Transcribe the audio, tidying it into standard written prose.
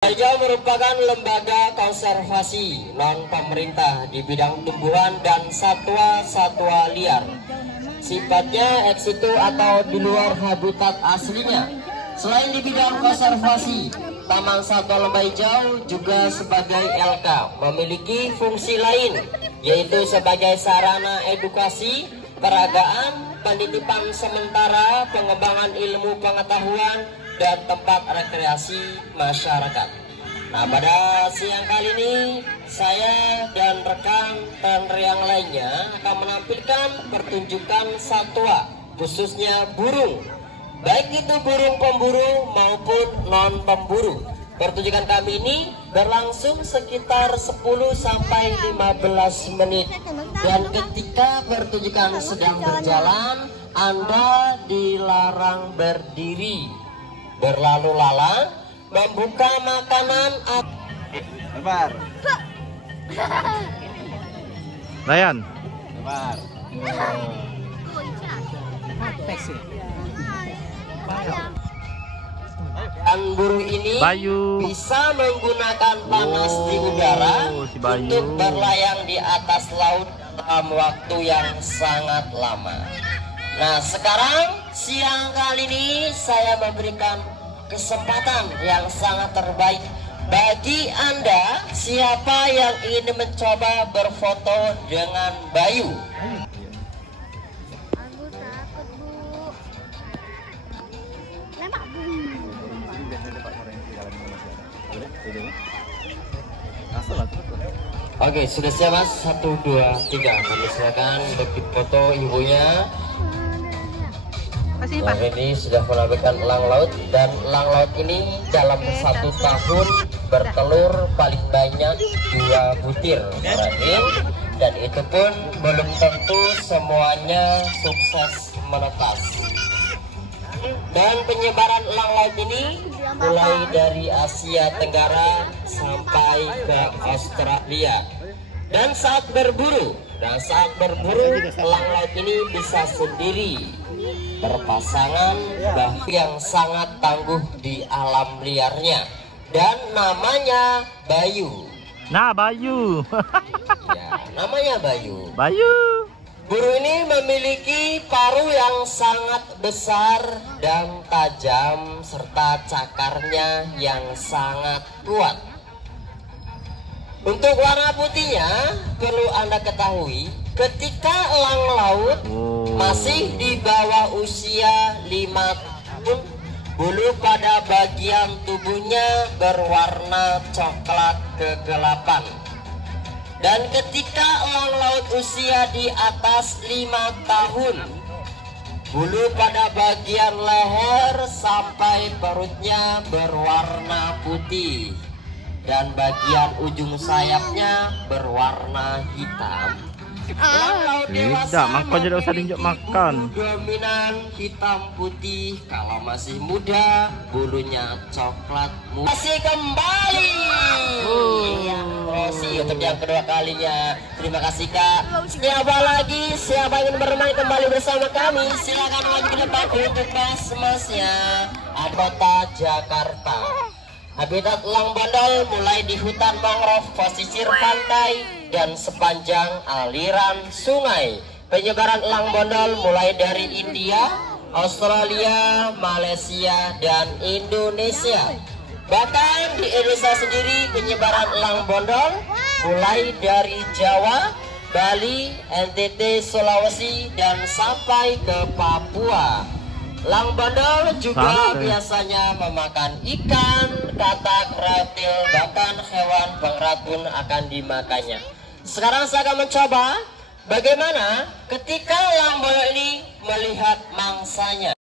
Bajau merupakan lembaga konservasi non-pemerintah di bidang tumbuhan dan satwa-satwa liar. Sifatnya ex situ atau di luar habitat aslinya. Selain di bidang konservasi, Taman Satwa Lembah Hijau juga sebagai LK memiliki fungsi lain, yaitu sebagai sarana edukasi, peragaan, penitipan sementara, pengembangan ilmu pengetahuan, dan tempat rekreasi masyarakat. Nah, pada siang kali ini saya dan rekan yang lainnya akan menampilkan pertunjukan satwa, khususnya burung, baik itu burung pemburu maupun non pemburu. Pertunjukan kami ini berlangsung sekitar 10-15 menit, dan ketika pertunjukan sedang berjalan, Anda dilarang berdiri, berlalu lalang, membuka makanan. Lebar. Ryan. Lebar. Dan burung ini Bayu bisa menggunakan panas di udara untuk berlayang di atas laut dalam waktu yang sangat lama. Nah, sekarang siang kali ini saya memberikan kesempatan yang sangat terbaik bagi Anda siapa yang ingin mencoba berfoto dengan Bayu. Aku takut, Bu. Lemak, Bu. Oke, sudah siap Mas? 1, 2, 3. Kami silakan bagi foto ibunya. Nah, ini sudah menampilkan elang laut, dan elang laut ini dalam 1 tahun bertelur paling banyak 2 butir, dan itu pun belum tentu semuanya sukses menetas. Dan penyebaran elang laut ini mulai dari Asia Tenggara sampai ke Australia. Dan saat berburu, elang laut ini bisa sendiri, berpasangan, bahkan yang sangat tangguh di alam liarnya, dan namanya Bayu. Nah, Bayu. Ya, namanya Bayu. Bayu. Burung ini memiliki paruh yang sangat besar dan tajam, serta cakarnya yang sangat kuat. Untuk warna putihnya, perlu Anda ketahui, ketika elang laut masih di bawah usia 5 tahun, bulu pada bagian tubuhnya berwarna coklat kegelapan. Dan ketika elang laut usia di atas 5 tahun, bulu pada bagian leher sampai perutnya berwarna putih, dan bagian ujung sayapnya berwarna hitam. Tidak, maka jadi usah diinjak makan. Dominan hitam putih, kalau masih muda bulunya coklat. Masih kembali. Rosi untuk yang kedua kalinya. Terima kasih Kak. Siapa ingin bermain kembali bersama kami, silakan maju ke depan untuk mas-masnya. Anggota Jakarta. Habitat elang bondol mulai di hutan mangrove, pesisir pantai, dan sepanjang aliran sungai. Penyebaran elang bondol mulai dari India, Australia, Malaysia, dan Indonesia. Bahkan di Indonesia sendiri penyebaran elang bondol mulai dari Jawa, Bali, NTT, Sulawesi, dan sampai ke Papua. Elang bondol juga biasanya memakan ikan, katak, reptil, bahkan hewan pengerat pun akan dimakannya. Sekarang saya akan mencoba bagaimana ketika elang bondol ini melihat mangsanya.